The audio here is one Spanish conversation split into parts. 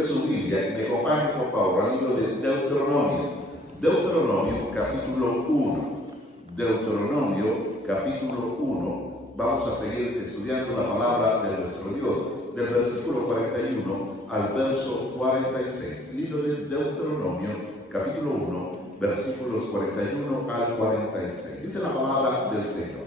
tiene su Biblia, me acompañe por favor al libro de Deuteronomio. Deuteronomio capítulo 1. Deuteronomio capítulo 1. Vamos a seguir estudiando la palabra de nuestro Dios, del versículo 41 al verso 46. Libro de Deuteronomio capítulo 1, versículos 41 al 46. Dice la palabra del Señor.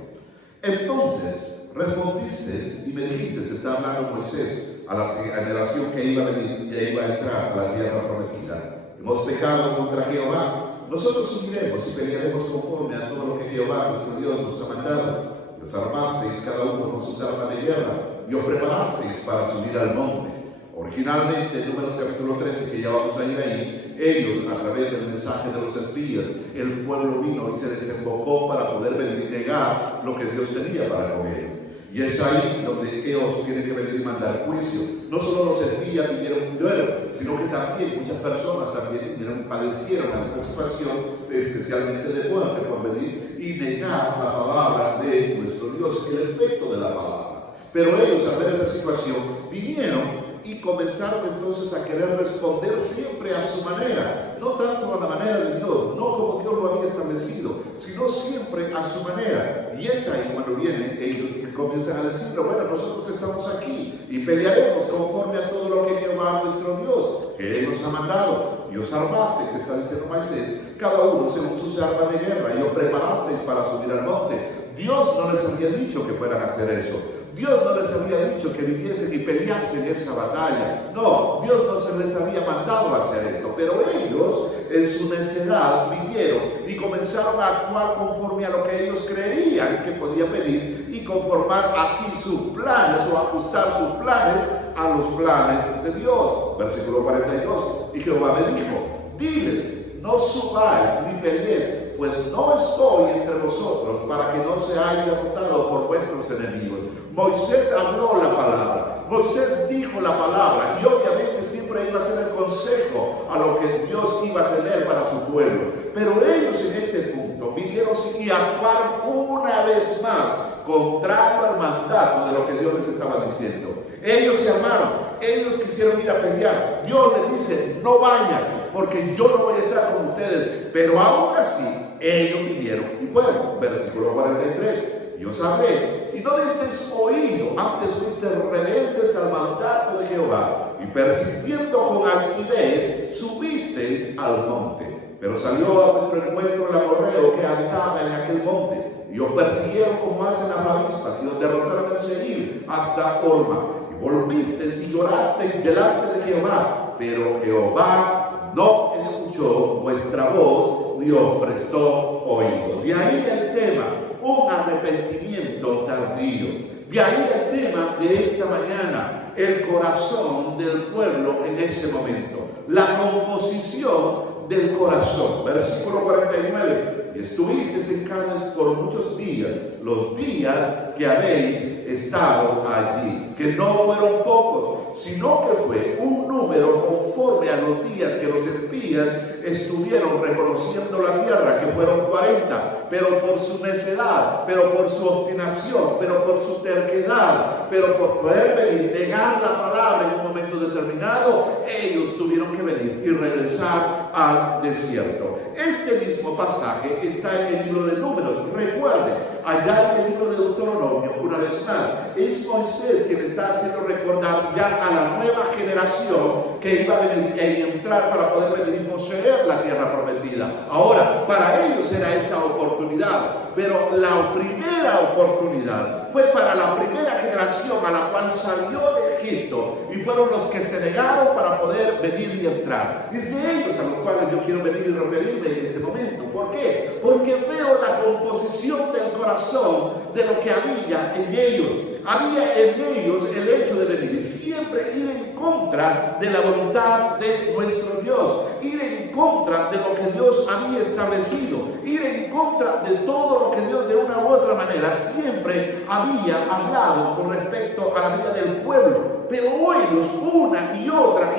Entonces respondiste y me dijiste, está hablando Moisés a la generación que iba a venir y iba a entrar a la tierra prometida. Hemos pecado contra Jehová. Nosotros subiremos y pelearemos conforme a todo lo que Jehová nuestro Dios nos ha mandado. Y os armasteis cada uno con sus armas de guerra y os preparasteis para subir al monte. Originalmente, en Números capítulo 13, que ya vamos a ir ahí, ellos, a través del mensaje de los espías, el pueblo vino y se desembocó para poder venir y negar lo que Dios tenía para con ellos. Y es ahí donde ellos tienen que venir y mandar juicio. No solo los espías vinieron y murieron, sino que también muchas personas también vinieron y padecieron alguna situación, especialmente de muerte, por venir y negar la palabra de nuestro Dios, el efecto de la palabra. Pero ellos, al ver esa situación, vinieron y comenzaron entonces a querer responder siempre a su manera, no tanto a la manera de Dios, no como Dios lo había establecido, sino siempre a su manera. Y es ahí cuando vienen ellos y comienzan a decir, bueno, nosotros estamos aquí y pelearemos conforme a todo lo que Jehová nuestro Dios, que Él nos ha mandado. Y os armasteis, está diciendo Moisés, cada uno según sus armas de guerra, y os preparasteis para subir al monte. Dios no les había dicho que fueran a hacer eso. Dios no les había dicho que viniesen y peleasen esa batalla. No, Dios no se les había mandado a hacer esto. Pero ellos, en su necedad, vinieron y comenzaron a actuar conforme a lo que ellos creían que podían venir y conformar así sus planes o ajustar sus planes a los planes de Dios. Versículo 42. Y Jehová me dijo, diles, no subáis ni peleéis, pues no estoy entre vosotros para que no seáis derrotados por vuestros enemigos. Moisés habló la palabra, Moisés dijo la palabra y obviamente siempre iba a ser el consejo a lo que Dios iba a tener para su pueblo. Pero ellos en este punto vinieron y actuaron una vez más contrario al mandato de lo que Dios les estaba diciendo. Ellos se armaron, ellos quisieron ir a pelear. Dios les dice, no vayan, porque yo no voy a estar con ustedes. Pero aún así, ellos vinieron y fueron. Versículo 43. Y os hablé, y no disteis oído, antes fuisteis rebeldes al mandato de Jehová, y persistiendo con altivez, subisteis al monte. Pero salió a vuestro encuentro el amorreo que habitaba en aquel monte, y os persiguieron como hacen las avispas, y os derrotaron en Seir hasta Horma. Y volvisteis y llorasteis delante de Jehová, pero Jehová no escuchó vuestra voz, ni os prestó oído. De ahí el tema, un arrepentimiento tardío. De ahí el tema de esta mañana, el corazón del pueblo en ese momento. La composición del corazón. Versículo 49. Y estuvisteis en Cádiz por muchos días, los días que habéis estado allí, que no fueron pocos, sino que fue un número conforme a los días que los espías estuvieron reconociendo la tierra, que fueron 40, pero por su necedad, pero por su obstinación, pero por su terquedad, pero por poder venir, negar la palabra en un momento determinado, ellos tuvieron que venir y regresar al desierto. Este mismo pasaje está en el libro de Números. Recuerden, allá en el libro de Deuteronomio, una vez más, es Moisés quien está haciendo recordar ya a la nueva generación que iba a venir y entrar para poder venir y poseer la tierra prometida. Ahora, para ellos era esa oportunidad, pero la primera oportunidad fue para la primera generación a la cual salió de Egipto y fueron los que se negaron para poder venir y entrar. Es de ellos a los cuales yo quiero venir y referirme en este momento. ¿Por qué? Porque veo la composición del corazón de lo que había en ellos. Había en ellos el hecho de venir y siempre ir en contra de la voluntad de nuestro Dios, ir en contra de lo que Dios había establecido, ir en contra de todo lo que Dios de una u otra manera siempre había hablado con respecto a la vida del pueblo. Pero ellos una y otra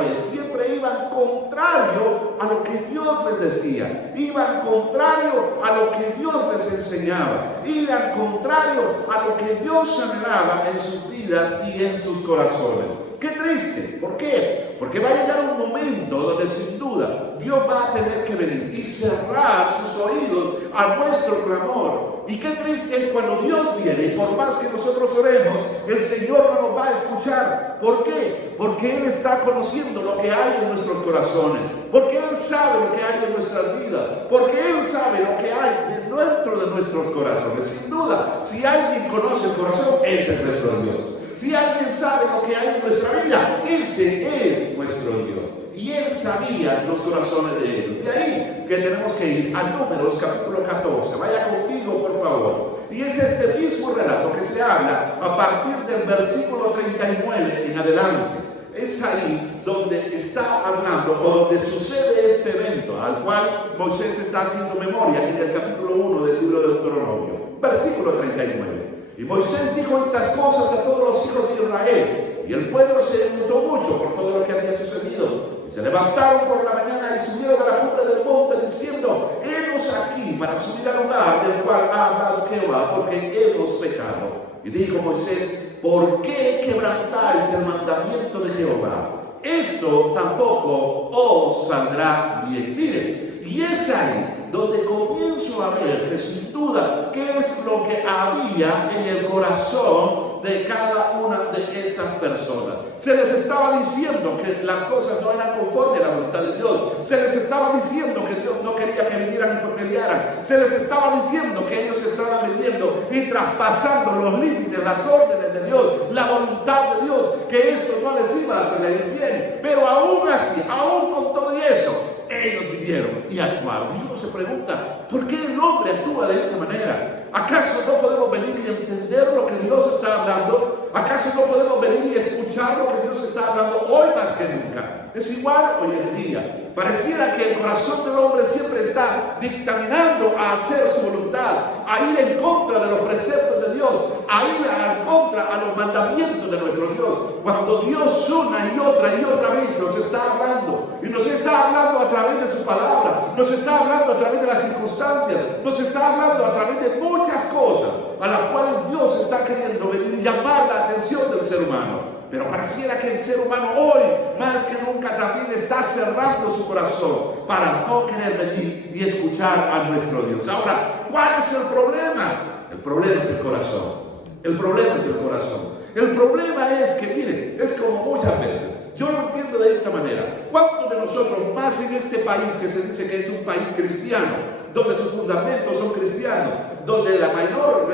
vez siempre iban contrario a lo que Dios les decía, iban contrario a lo que Dios les enseñaba, iban contrario a lo que Dios anhelaba en sus vidas y en sus corazones. Qué triste. ¿Por qué? Porque Porque va a llegar un momento donde sin duda Dios va a tener que venir y cerrar sus oídos a nuestro clamor. Y qué triste es cuando Dios viene y por más que nosotros oremos, el Señor no nos va a escuchar. ¿Por qué? Porque Él está conociendo lo que hay en nuestros corazones. Porque Él sabe lo que hay en nuestras vidas. Porque Él sabe lo que hay dentro de nuestros corazones. Sin duda, si alguien conoce el corazón, ese es nuestro Dios. Si alguien sabe lo que hay en nuestra vida, ese es nuestro Dios. Y Él sabía los corazones de ellos. De ahí que tenemos que ir a Números capítulo 14. Vaya conmigo, por favor. Y es este mismo relato que se habla a partir del versículo 39 en adelante. Es ahí donde está hablando o donde sucede este evento al cual Moisés está haciendo memoria en el capítulo 1 del libro de Deuteronomio. Versículo 39. Y Moisés dijo estas cosas a todos los hijos de Israel, y el pueblo se inmutó mucho por todo lo que había sucedido. Y se levantaron por la mañana y subieron a la cumbre del monte, diciendo: henos aquí para subir al lugar del cual ha hablado Jehová, porque hemos pecado. Y dijo Moisés: ¿por qué quebrantáis el mandamiento de Jehová? Esto tampoco os saldrá bien. Miren, y es ahí donde comienzo a ver que sin duda qué es lo que había en el corazón de cada una de estas personas. Se les estaba diciendo que las cosas no eran conforme a la voluntad de Dios. Se les estaba diciendo que Dios no quería que vinieran y pelearan. Se les estaba diciendo que ellos estaban viniendo y traspasando los límites, las órdenes de Dios, la voluntad de Dios, que esto no les iba a salir bien. Pero aún así, aún con todo eso, ellos vinieron y actuaron. Y uno se pregunta, ¿por qué el hombre actúa de esa manera? ¿Acaso no podemos venir y entender lo que Dios está hablando? ¿Acaso no podemos venir y escuchar lo que Dios está hablando hoy más que nunca? Es igual hoy en día. Pareciera que el corazón del hombre siempre está dictaminando a hacer su voluntad, a ir en contra de los preceptos de Dios, a ir en contra a los mandamientos de nuestro Dios. Cuando Dios una y otra vez nos está hablando, y nos está hablando a través de su palabra, nos está hablando a través de las circunstancias, nos está hablando a través de muchas cosas a las cuales Dios está queriendo venir y llamar la atención del ser humano. Pero pareciera que el ser humano hoy, más que nunca, también está cerrando su corazón para no querer venir y escuchar a nuestro Dios. Ahora, ¿cuál es el problema? El problema es el corazón. El problema es el corazón. El problema es que, miren, es como muchas veces. Yo lo entiendo de esta manera. ¿Cuántos de nosotros, más en este país que se dice que es un país cristiano, donde sus fundamentos son cristianos, donde la mayor,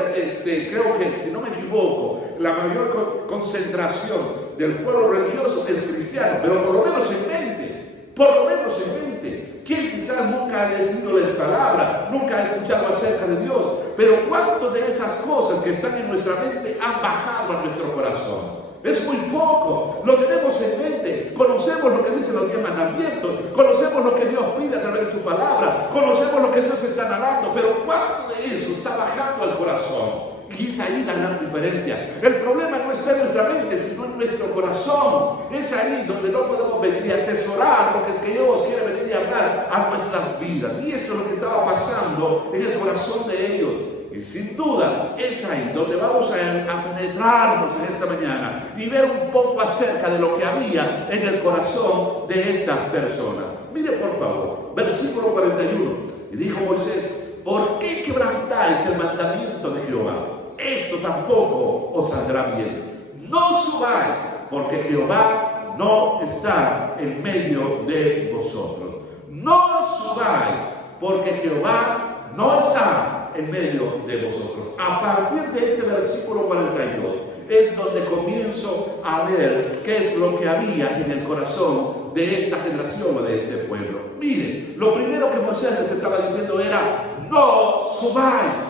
creo que, si no me equivoco, la mayor concentración del pueblo religioso es cristiano, pero por lo menos en mente, quien quizás nunca ha leído la palabra, nunca ha escuchado acerca de Dios, pero ¿cuántas de esas cosas que están en nuestra mente han bajado a nuestro corazón? Es muy poco, lo tenemos en mente, conocemos lo que dicen los 10 mandamientos, conocemos lo que Dios pide a través de su palabra, conocemos lo que Dios está narrando, pero ¿cuánto de eso está bajando al corazón? Y es ahí la gran diferencia. El problema no está en nuestra mente, sino en nuestro corazón. Es ahí donde no podemos venir y atesorar lo que Dios quiere venir y hablar a nuestras vidas. Y esto es lo que estaba pasando en el corazón de ellos. Y sin duda es ahí donde vamos a penetrarnos en esta mañana y ver un poco acerca de lo que había en el corazón de estas personas. Mire por favor, versículo 41. Y dijo Moisés: ¿por qué quebrantáis el mandamiento de Jehová? Esto tampoco os saldrá bien. No subáis, porque Jehová no está en medio de vosotros. No subáis, porque Jehová no está en medio de vosotros. A partir de este versículo 42 es donde comienzo a ver qué es lo que había en el corazón de esta generación o de este pueblo. Miren, lo primero que Moisés les estaba diciendo era: no subáis,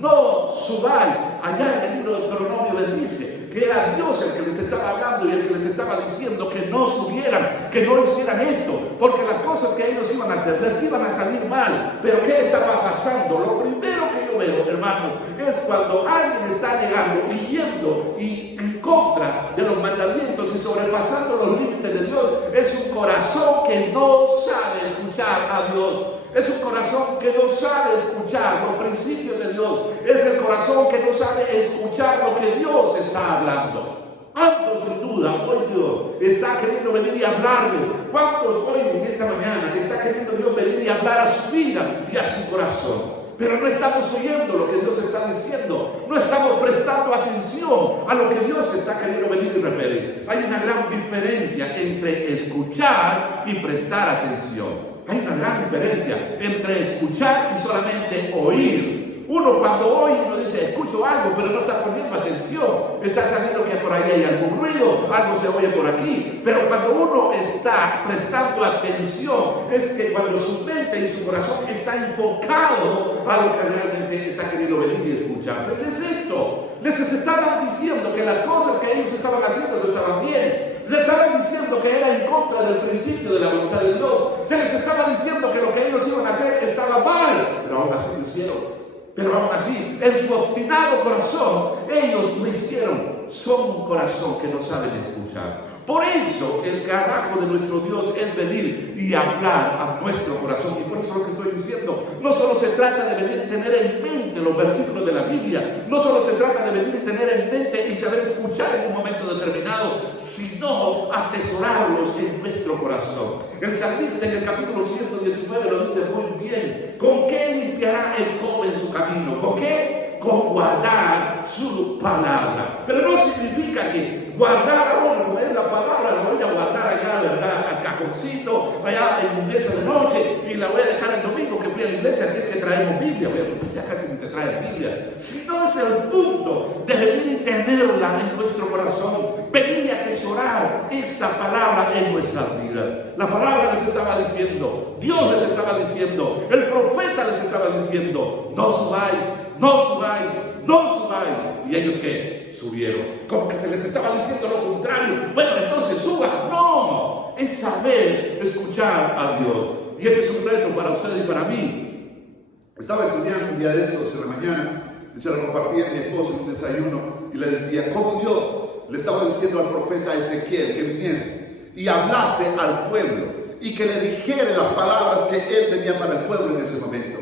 no subáis. Allá en el libro de Deuteronomio les dice que era Dios el que les estaba hablando y el que les estaba diciendo que no subieran, que no hicieran esto, porque las cosas que ellos iban a hacer les iban a salir mal. Pero ¿qué estaba pasando? Lo primero que yo veo, hermano, es cuando alguien está negando y yendo y en contra de los mandamientos y sobrepasando los límites de Dios. Es un corazón que no sabe escuchar a Dios. Es un corazón que no sabe escuchar los principios de Dios. Es el corazón que no sabe escuchar lo que Dios está hablando. ¿Cuántos sin duda hoy Dios está queriendo venir y hablarle? ¿Cuántos hoy en esta mañana está queriendo Dios venir y hablar a su vida y a su corazón? Pero no estamos oyendo lo que Dios está diciendo. No estamos prestando atención a lo que Dios está queriendo venir y referir. Hay una gran diferencia entre escuchar y prestar atención. Hay una gran diferencia entre escuchar y solamente oír. Uno cuando oye, uno dice, escucho algo, pero no está poniendo atención. Está sabiendo que por ahí hay algún ruido, algo se oye por aquí. Pero cuando uno está prestando atención, es que cuando su mente y su corazón está enfocado a lo que realmente está queriendo venir y escuchar. Pues es esto. Les estaban diciendo que las cosas que ellos estaban haciendo no estaban bien. Les estaban diciendo que era en contra del principio de la voluntad de Dios. Se les estaba diciendo que lo que ellos iban a hacer estaba mal. Pero aún así lo hicieron. Pero aún así, en su obstinado corazón, ellos lo hicieron. Son un corazón que no saben escuchar. Por eso, el trabajo de nuestro Dios es venir y hablar a nuestro corazón. Y por eso lo que estoy diciendo, no solo se trata de venir y tener en mente los versículos de la Biblia, no solo se trata de venir y tener en mente y saber escuchar en un momento determinado, sino atesorarlos en nuestro corazón. El salmista en el capítulo 119 lo dice muy bien. ¿Con qué limpiará el joven su camino? ¿Con qué? Con guardar su palabra. Pero no significa que guardar ahora, como es la palabra, la voy a guardar allá, ¿verdad? Al cajoncito, allá en mi mesa de noche, y la voy a dejar el domingo que fui a la iglesia, así es que traemos Biblia. Ya casi ni se trae Biblia. Si no es el punto de venir y tenerla en nuestro corazón, venir y atesorar esta palabra en nuestra vida. La palabra les estaba diciendo, Dios les estaba diciendo, el profeta les estaba diciendo, no subáis, no subáis, no subáis. ¿Y ellos qué? Subieron. Como que se les estaba diciendo lo contrario. Bueno, entonces suban. No, es saber escuchar a Dios. Y este es un reto para ustedes y para mí. Estaba estudiando un día de estos en la mañana y se lo compartía a mi esposo en un desayuno y le decía cómo Dios le estaba diciendo al profeta Ezequiel que viniese y hablase al pueblo y que le dijera las palabras que él tenía para el pueblo en ese momento.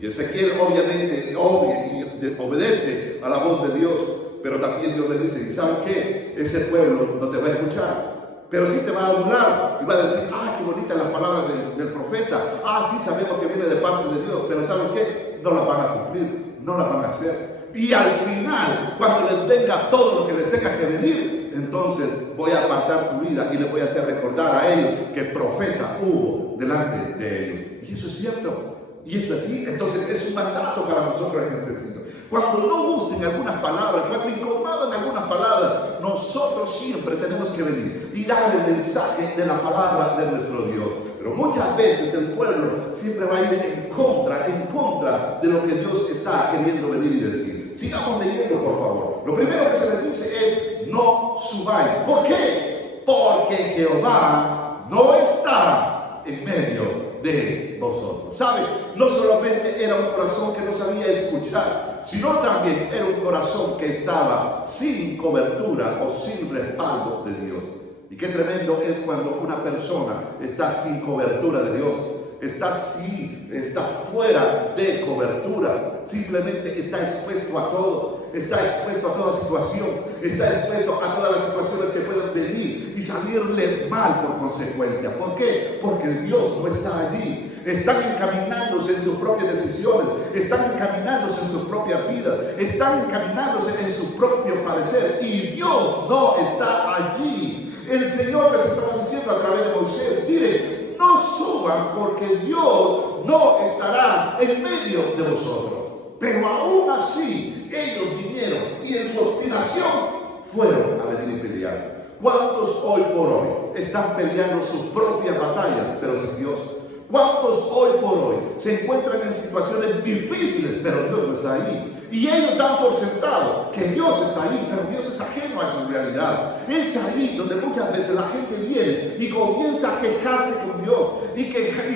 Y Ezequiel obviamente obedece a la voz de Dios, pero también Dios le dice, ¿y saben qué? Ese pueblo no te va a escuchar, pero sí te va a adular y va a decir, qué bonitas las palabras del profeta, sí sabemos que viene de parte de Dios, pero ¿sabes qué? No las van a cumplir, no las van a hacer. Y al final, cuando les venga todo lo que les tenga que venir, entonces voy a apartar tu vida y les voy a hacer recordar a ellos que profeta hubo delante de ellos. Y eso es cierto. Y eso así, entonces es un mandato para nosotros en este sentido. Cuando no gusten algunas palabras, cuando incomodan algunas palabras, nosotros siempre tenemos que venir y dar el mensaje de la palabra de nuestro Dios. Pero muchas veces el pueblo siempre va a ir en contra de lo que Dios está queriendo venir y decir. Sigamos leyendo, por favor. Lo primero que se les dice es, no subáis. ¿Por qué? Porque Jehová no está en medio de vosotros. ¿Sabe? No solamente era un corazón que no sabía escuchar, sino también era un corazón que estaba sin cobertura o sin respaldo de Dios. Y qué tremendo es cuando una persona está sin cobertura de Dios, está fuera de cobertura, simplemente está expuesto a todo, está expuesto a toda situación, está expuesto a todas las situaciones que pueden venir y salirle mal por consecuencia. ¿Por qué? Porque Dios no está allí. Están encaminándose en sus propias decisiones, están encaminándose en sus propias vidas, están encaminándose en su propio parecer y Dios no está allí. El Señor les estaba diciendo a través de Moisés, miren, no suban porque Dios no estará en medio de vosotros. Pero aún así, ellos vinieron y en su obstinación fueron a venir y pelear. ¿Cuántos hoy por hoy están peleando sus propias batallas, pero sin Dios? ¿Cuántos hoy por hoy se encuentran en situaciones difíciles, pero Dios no está ahí? Y ellos dan por sentado que Dios está ahí, pero Dios es ajeno a esa realidad. Es ahí donde muchas veces la gente viene y comienza a quejarse con Dios y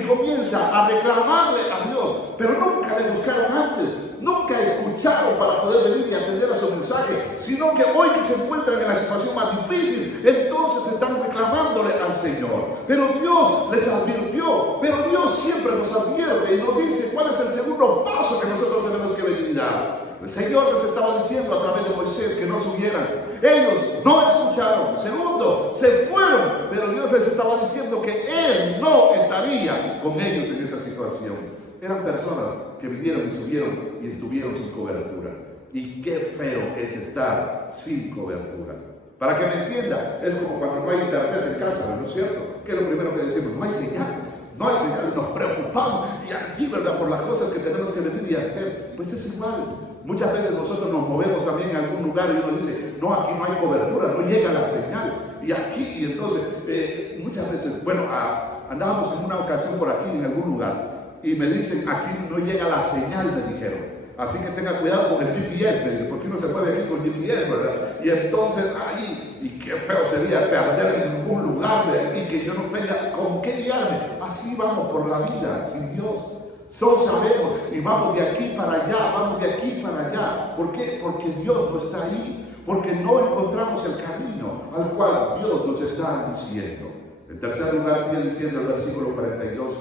comienza a reclamarle a Dios, pero nunca le buscaron antes. Nunca escucharon para poder venir y atender a su mensaje, sino que hoy que se encuentran en la situación más difícil, entonces están reclamándole al Señor. Pero Dios les advirtió, pero Dios siempre nos advierte y nos dice cuál es el segundo paso que nosotros tenemos que venir a dar. El Señor les estaba diciendo a través de Moisés que no subieran. Ellos no escucharon. Segundo, se fueron, pero Dios les estaba diciendo que Él no estaría con ellos en esa situación. Eran personas que vinieron y subieron y estuvieron sin cobertura. Y qué feo es estar sin cobertura. Para que me entienda, es como cuando no hay internet en casa, ¿no es cierto? ¿Qué es lo primero que decimos? No hay señal. No hay señal, nos preocupamos y aquí, ¿verdad? Por las cosas que tenemos que venir y hacer. Pues es igual. Muchas veces nosotros nos movemos también a algún lugar y uno dice, no, aquí no hay cobertura, no llega la señal. Y aquí, y entonces, muchas veces, bueno, andábamos en una ocasión por aquí en algún lugar y me dicen, aquí no llega la señal, me dijeron. Así que tenga cuidado con el GPS, me dijeron, porque uno se mueve aquí con GPS, ¿verdad? Y entonces, ahí, y qué feo sería perderme en ningún lugar y que yo no tenga con qué guiarme. Así vamos por la vida, sin Dios. Solo sabemos y vamos de aquí para allá, vamos de aquí para allá. ¿Por qué? Porque Dios no está ahí, porque no encontramos el camino al cual Dios nos está anunciando. En tercer lugar, sigue diciendo el versículo 42,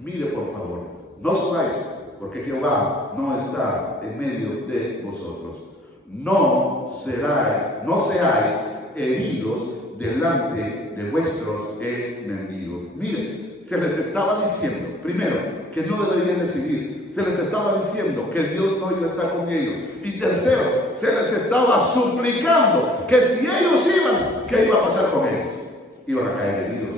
mire por favor, no subáis, porque Jehová no está en medio de vosotros. No seáis heridos delante de vuestros enemigos. Miren, se les estaba diciendo, primero, que no deberían de seguir. Se les estaba diciendo que Dios no iba a estar con ellos. Y tercero, se les estaba suplicando que si ellos iban, ¿qué iba a pasar con ellos? Iban a caer heridos.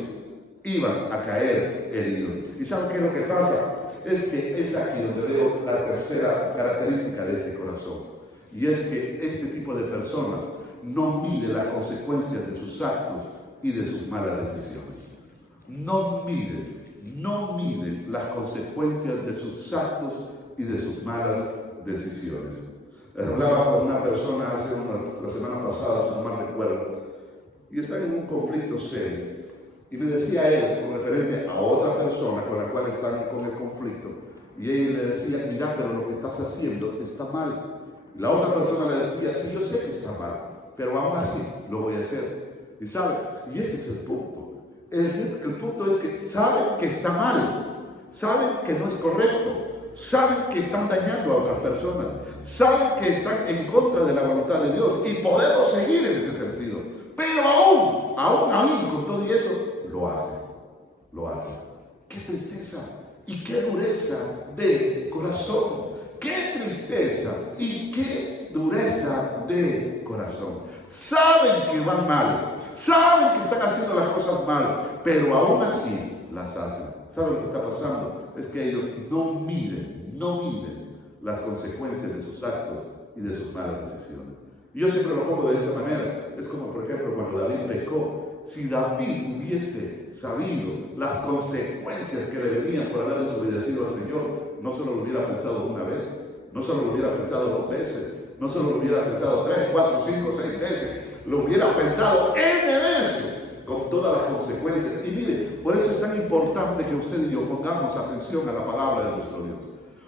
Iban a caer heridos. ¿Y saben qué es lo que pasa? Es que es aquí donde veo la tercera característica de este corazón. Y es que este tipo de personas no mide las consecuencias de sus actos y de sus malas decisiones. No mide las consecuencias de sus actos y de sus malas decisiones. Hablaba con una persona la semana pasada, si no mal recuerdo, y está en un conflicto serio. Y me decía él, con referente a otra persona con la cual están con el conflicto, y ella le decía, mira, pero lo que estás haciendo está mal. La otra persona le decía, sí, yo sé que está mal, pero aún así lo voy a hacer. Y sabe, y ese es el punto. El punto es que saben que está mal, saben que no es correcto, saben que están dañando a otras personas, saben que están en contra de la voluntad de Dios y podemos seguir en este sentido. Pero aún con todo eso, lo hacen. ¡Qué tristeza y qué dureza de corazón! ¡Qué tristeza y qué dureza de corazón! Saben que van mal, saben que están haciendo las cosas mal, pero aún así las hacen. ¿Saben lo que está pasando? Es que ellos no miden las consecuencias de sus actos y de sus malas decisiones. Y yo siempre lo pongo de esta manera. Es como, por ejemplo, cuando David pecó. Si David hubiese sabido las consecuencias que le venían por haber desobedecido al Señor, no solo lo hubiera pensado una vez, no solo lo hubiera pensado 2 veces, no solo lo hubiera pensado 3, 4, 5, 6 veces, lo hubiera pensado N veces, con todas las consecuencias. Y mire, por eso es tan importante que usted y yo pongamos atención a la palabra de nuestro Dios.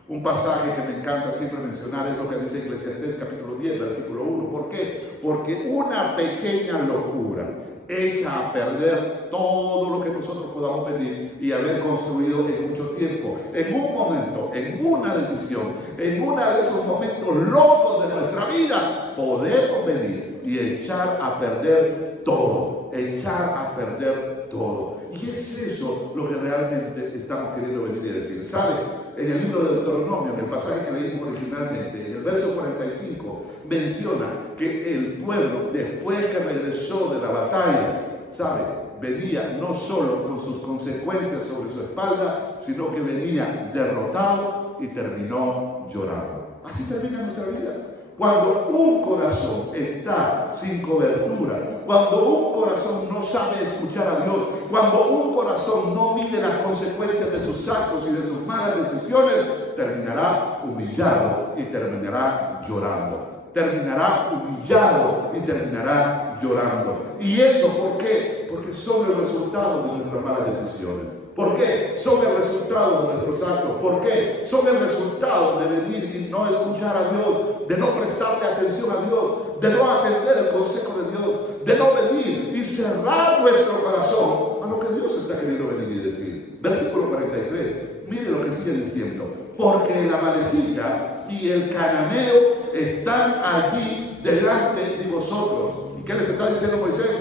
Un pasaje que me encanta siempre mencionar es lo que dice Eclesiastés capítulo 10, versículo 1. ¿Por qué? Porque una pequeña locura echa a perder todo lo que nosotros podamos venir y haber construido en mucho tiempo. En un momento, en una decisión, en uno de esos momentos locos de nuestra vida, podemos venir y echar a perder todo. Echar a perder todo. Y es eso lo que realmente estamos queriendo venir y decir. ¿Sabe? En el libro de Deuteronomio, en el pasaje que leímos originalmente, en el verso 45, menciona que el pueblo, después que regresó de la batalla, ¿sabe? Venía no solo con sus consecuencias sobre su espalda, sino que venía derrotado y terminó llorando. Así termina nuestra vida. Cuando un corazón está sin cobertura, cuando un corazón no sabe escuchar a Dios, cuando un corazón no mide las consecuencias de sus actos y de sus malas decisiones, terminará humillado y terminará llorando. Terminará humillado y terminará llorando. ¿Y eso por qué? Porque son el resultado de nuestras malas decisiones. ¿Por qué? Son el resultado de nuestros actos. ¿Por qué? Son el resultado de venir y no escuchar a Dios, de no prestarle atención a Dios, de no atender el consejo de Dios, de no venir y cerrar nuestro corazón a lo que Dios está queriendo venir y decir. Versículo 43, mire lo que sigue diciendo. Porque el amalecita y el cananeo están allí delante de vosotros. ¿Y qué les está diciendo Moisés?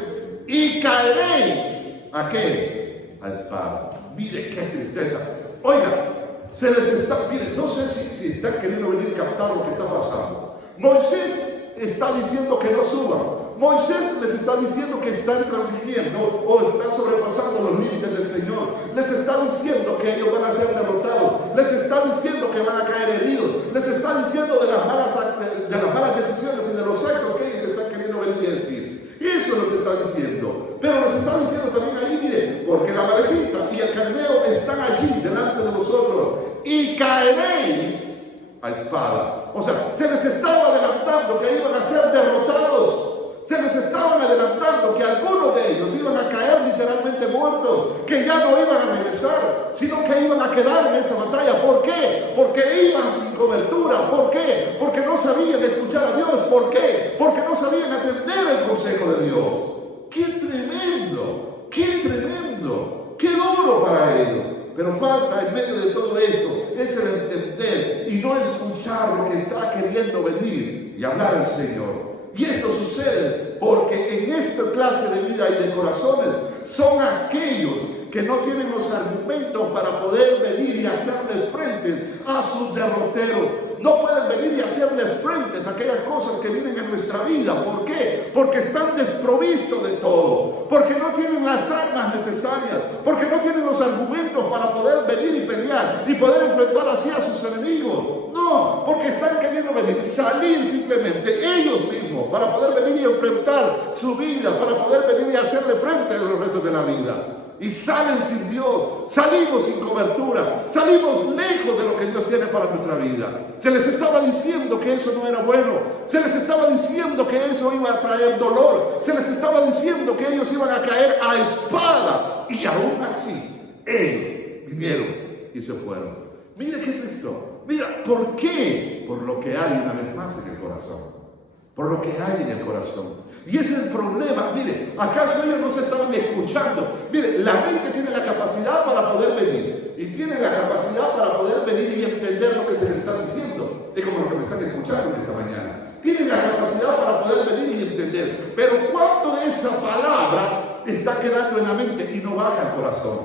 Y caeréis, ¿a qué? A espada. Mire qué tristeza. Oiga, se les está, mire, no sé si están queriendo venir a captar lo que está pasando. Moisés está diciendo que no suban. Moisés les está diciendo que están transigiendo o están sobrepasando los límites del Señor. Les está diciendo que ellos van a ser derrotados. Les está diciendo que van a caer heridos. Les está diciendo de las malas decisiones y de los actos que ellos están queriendo venir a decir. Eso les está diciendo. Pero les está diciendo también ahí, mire, porque la Amalecita y el cananeo están allí delante de vosotros y caeréis a espada. O sea, se les estaba adelantando que iban a ser derrotados. Se les estaban adelantando que algunos de ellos iban a caer literalmente muertos, que ya no iban a regresar, sino que iban a quedar en esa batalla. ¿Por qué? Porque iban sin cobertura. ¿Por qué? Porque no sabían escuchar a Dios. ¿Por qué? Porque no sabían atender el consejo de Dios. ¡Qué tremendo! ¡Qué tremendo! ¡Qué duro para ellos! Pero falta en medio de todo esto es el entender y no escuchar lo que está queriendo venir y hablar el Señor. Y esto sucede porque en esta clase de vida y de corazones son aquellos que no tienen los argumentos para poder venir y hacerle frente a sus derroteros. No pueden venir y hacerle frente a aquellas cosas que vienen en nuestra vida. ¿Por qué? Porque están desprovistos de todo. Porque no tienen las armas necesarias. Porque no tienen los argumentos para poder venir y pelear y poder enfrentar así a sus enemigos. No, porque están queriendo venir y salir simplemente ellos mismos para poder venir y enfrentar su vida, para poder venir y hacerle frente a los retos de la vida. Y salen sin Dios, salimos sin cobertura, salimos lejos de lo que Dios tiene para nuestra vida. Se les estaba diciendo que eso no era bueno, se les estaba diciendo que eso iba a traer dolor, se les estaba diciendo que ellos iban a caer a espada. Y aún así, ellos vinieron y se fueron. Mira qué triste. Mira, ¿por qué? Por lo que hay una vez más en el corazón. Por lo que hay en el corazón. Y ese es el problema. Mire, ¿acaso ellos no se estaban escuchando? Mire, la mente tiene la capacidad para poder venir. Y tiene la capacidad para poder venir y entender lo que se les está diciendo. Es como lo que me están escuchando esta mañana. Tienen la capacidad para poder venir y entender. Pero ¿cuánto de esa palabra está quedando en la mente y no baja al corazón?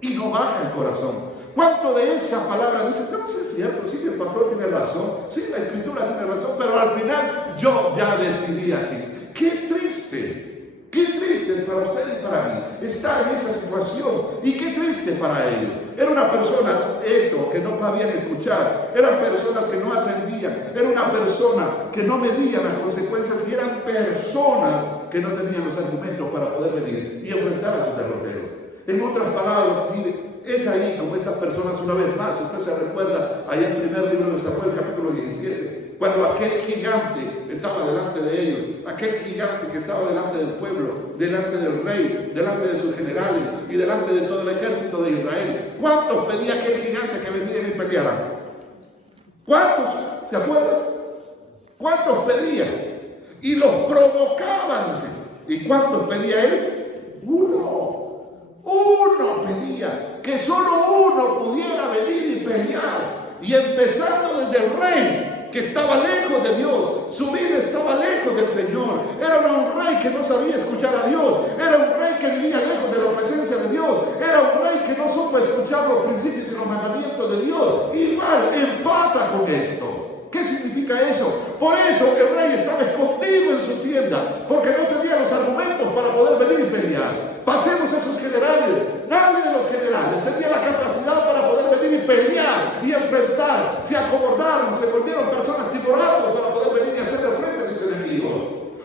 Y no baja al corazón. ¿Cuánto de esa palabra dice, no sé si es cierto, sí, el pastor tiene razón, sí, la escritura tiene razón, pero al final yo ya decidí así? ¡Qué triste! ¡Qué triste es para usted y para mí estar en esa situación! Y qué triste para ellos. Era una persona, esto, que no sabían escuchar, eran personas que no atendían, era una persona que no medían las consecuencias y eran personas que no tenían los argumentos para poder venir y enfrentar a sus derroteros. En otras palabras, mire, es ahí como estas personas una vez más, usted se recuerda allá en el primer libro de Samuel, capítulo 17, cuando aquel gigante estaba delante de ellos, aquel gigante que estaba delante del pueblo, delante del rey, delante de sus generales y delante de todo el ejército de Israel. ¿Cuántos pedía aquel gigante que vendrían y pelearan? ¿Cuántos? ¿Se acuerdan? ¿Cuántos pedían? Y los provocaban. ¿Y cuántos pedía él? Uno pedía, que solo uno pudiera venir y pelear. Y empezando desde el rey, que estaba lejos de Dios, su vida estaba lejos del Señor. Era un rey que no sabía escuchar a Dios, era un rey que vivía lejos de la presencia de Dios, era un rey que no supo escuchar los principios y los mandamientos de Dios. Igual empata con esto. ¿Qué significa eso? Por eso el rey estaba escondido en su tienda, porque no tenía los argumentos para poder venir y pelear. Pasemos a esos generales. Nadie de los generales tenía la capacidad para poder venir y pelear y enfrentar. Se acomodaron, se volvieron personas timoratos para poder venir y hacerle frente a sus enemigos.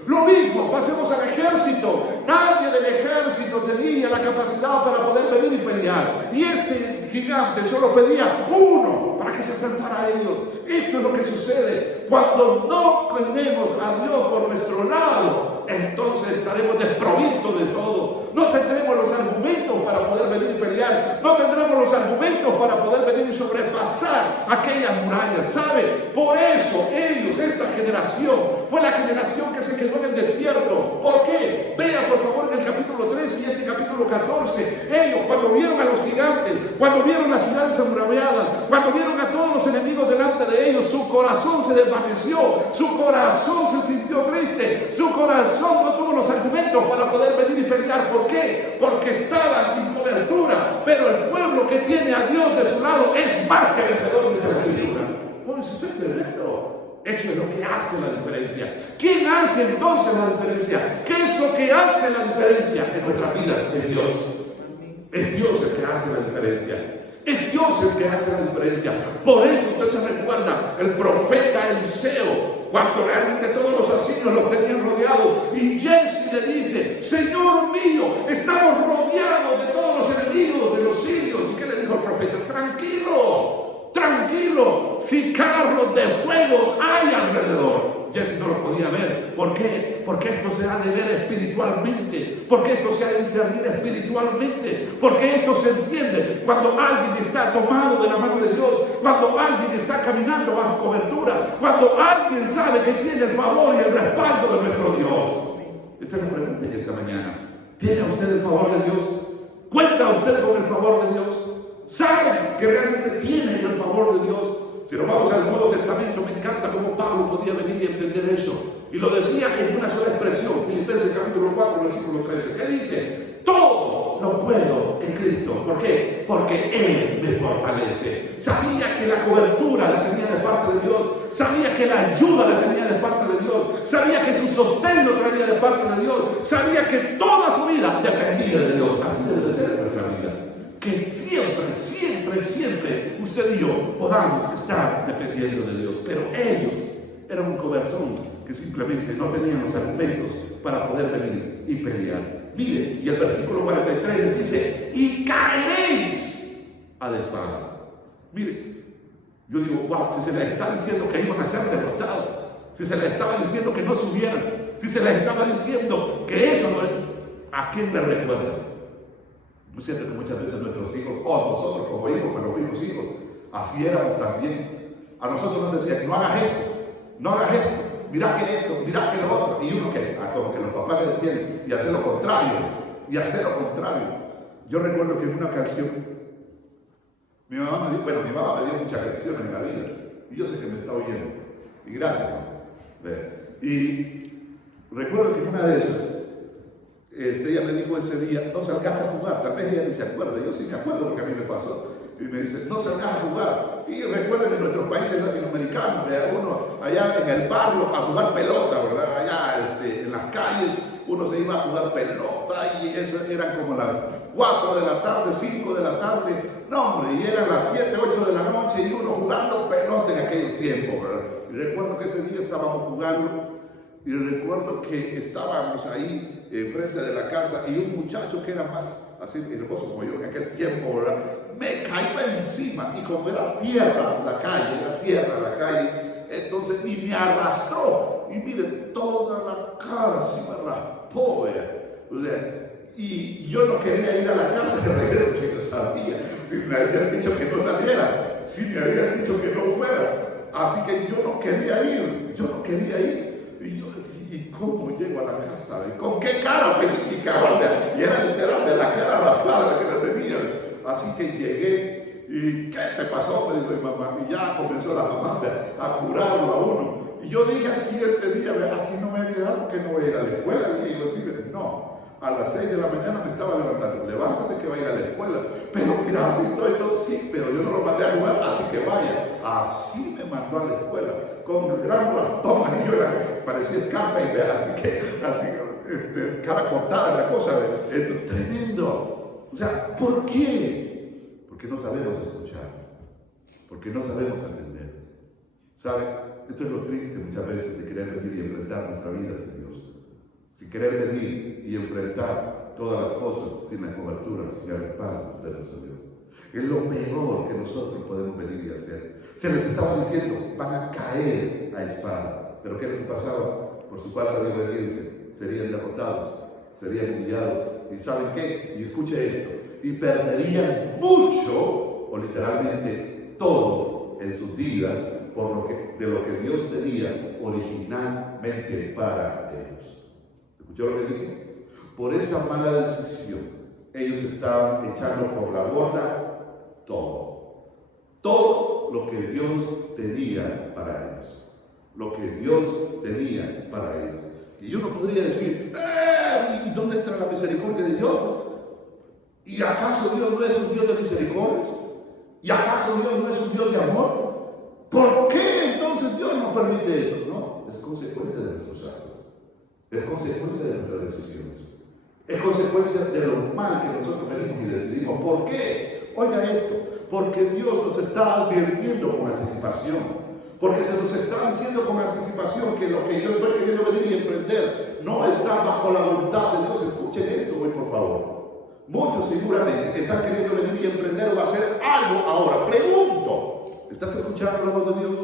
Lo mismo, pasemos al ejército. Nadie del ejército tenía la capacidad para poder venir y pelear. Y este gigante solo pedía uno para que se enfrentara a ellos. Esto es lo que sucede cuando no tenemos a Dios por nuestro lado. Entonces estaremos desprovistos de todo. No tendremos los argumentos para poder venir y pelear. No tendremos los argumentos para poder venir y sobrepasar aquellas murallas. ¿Sabe? Por eso ellos, esta generación, fue la generación que se quedó en el desierto. ¿Por qué? Vea por favor en el capítulo 13 y este capítulo 14. Ellos cuando vieron a los gigantes, cuando vieron las ciudades amuralladas, cuando vieron a todos los enemigos delante parte de ellos, su corazón se desvaneció, su corazón se sintió triste, su corazón no tuvo los argumentos para poder venir y pelear. ¿Por qué? Porque estaba sin cobertura. Pero el pueblo que tiene a Dios de su lado es más que vencedor, dice la Escritura. Pues eso es tremendo. Eso es lo que hace la diferencia. ¿Quién hace entonces la diferencia? ¿Qué es lo que hace la diferencia en nuestras vidas? Es Dios. Es Dios el que hace la diferencia. Es Dios el que hace la diferencia. Por eso usted se recuerda el profeta Eliseo, cuando realmente todos los asirios los tenían rodeados, y Jesse le dice: Señor mío, estamos rodeados de todos los enemigos de los sirios. ¿Y qué le dijo el profeta? Tranquilo, tranquilo, si carros de fuego hay alrededor. Jesse no lo podía ver. ¿Por qué? Porque esto se ha de ver espiritualmente, porque esto se ha de discernir espiritualmente, porque esto se entiende cuando alguien está tomado de la mano de Dios, cuando alguien está caminando bajo cobertura, cuando alguien sabe que tiene el favor y el respaldo de nuestro Dios. Esta es la pregunta en esta mañana. ¿Tiene usted el favor de Dios? ¿Cuenta usted con el favor de Dios? ¿Sabe que realmente tiene el favor de Dios? Si nos vamos al Nuevo Testamento, me encanta cómo Pablo podía venir y entender eso. Y lo decía en una sola expresión, Filipenses capítulo 4, versículo 13. ¿Qué dice? Todo lo puedo en Cristo. ¿Por qué? Porque Él me fortalece. Sabía que la cobertura la tenía de parte de Dios. Sabía que la ayuda la tenía de parte de Dios. Sabía que su sostén lo traía de parte de Dios. Sabía que toda su vida dependía de Dios. Así debe ser nuestra vida. Que siempre, siempre, siempre usted y yo podamos estar dependiendo de Dios. Pero ellos eran un corazón que simplemente no tenían los argumentos para poder venir y pelear. Mire, y el versículo 43 les dice: y caeréis a la espada. Mire, yo digo, wow, si se les está diciendo que iban a ser derrotados, si se les estaba diciendo que no subieran, si se les estaba diciendo que eso no es, ¿a quién le recuerda? ¿No es cierto que muchas veces nuestros hijos, o nosotros como hijos, cuando fuimos hijos, así éramos también? A nosotros nos decían: no hagas esto, no hagas esto, mira que esto, mira que lo otro. Y uno que, como que los papás le decían, y hacer lo contrario, y hacer lo contrario. Yo recuerdo que en una ocasión, mi mamá me dio muchas lecciones en la vida, y yo sé que me está oyendo, y gracias, mamá. Y recuerdo que en una de esas, ella me dijo ese día: no salgas a jugar. Tal vez ella ni se acuerda, yo sí me acuerdo porque a mí me pasó. Y me dice: no salgas a jugar. Y recuerden que en nuestros países latinoamericanos, uno allá en el barrio a jugar pelota, ¿verdad? Allá en las calles uno se iba a jugar pelota, y eso eran como las 4 de la tarde, 5 de la tarde, no hombre, y eran las 7, 8 de la noche, y uno jugando pelota en aquellos tiempos, ¿verdad? Y recuerdo que ese día estábamos jugando, y recuerdo que estábamos ahí enfrente de la casa, y un muchacho que era más así hermoso como yo en aquel tiempo, ¿verdad?, me cayó encima, y como era tierra la calle, entonces, y me arrastró, y mire, toda la cara se me raspó, o sea, y yo no quería ir a la casa de regreso, que yo sabía, si me habían dicho que no saliera, si me habían dicho que no fuera, así que yo no quería ir, y yo decía: ¿y cómo llego a la casa? ¿Y con qué cara? Pues, y era literal de la cara raspada que la tenía. Así que llegué, ¿y qué te pasó?, me dijo mi mamá, y ya comenzó la mamá a curarlo a uno. Y yo dije al siguiente día: aquí no me voy a quedar porque no voy a ir a la escuela. Y yo sí, no, a las 6 de la mañana me estaba levantando: levántase que va a ir a la escuela. Pero mira, así estoy todo, sí, pero yo no lo mandé a jugar, así que vaya. Así me mandó a la escuela, con un gran raspón, y yo parecía Scarface, así, cara cortada, la cosa, esto tremendo. O sea, ¿por qué? Porque no sabemos escuchar, porque no sabemos entender. ¿Sabe? Esto es lo triste muchas veces de querer venir y enfrentar nuestra vida sin Dios. Sin querer venir y enfrentar todas las cosas sin la cobertura, sin el respaldo de nuestro Dios. Es lo peor que nosotros podemos venir y hacer. Se les estaba diciendo: van a caer a espada. Pero ¿qué es lo que pasaba? Por su falta de obediencia, serían derrotados, serían humillados. ¿Y saben qué? Y escuche esto: y perderían mucho, o literalmente todo, en sus vidas, de lo que Dios tenía originalmente para ellos. ¿Escuchó lo que dije? Por esa mala decisión, ellos estaban echando por la borda todo lo que Dios tenía para ellos. Lo que Dios tenía para ellos. Y uno podría decir, ¿y dónde entra la misericordia de Dios? ¿Y acaso Dios no es un Dios de misericordia? ¿Y acaso Dios no es un Dios de amor? ¿Por qué entonces Dios no permite eso? No, es consecuencia de nuestros actos. Es consecuencia de nuestras decisiones. Es consecuencia de lo mal que nosotros venimos y decidimos. ¿Por qué? Oiga esto, porque Dios nos está advirtiendo con anticipación. Porque se nos está diciendo con anticipación que lo que yo estoy queriendo venir y emprender no está bajo la voluntad de Dios. Escuchen esto hoy, por favor. Muchos seguramente están queriendo venir y emprender o hacer algo ahora. Pregunto, ¿estás escuchando la voz de Dios?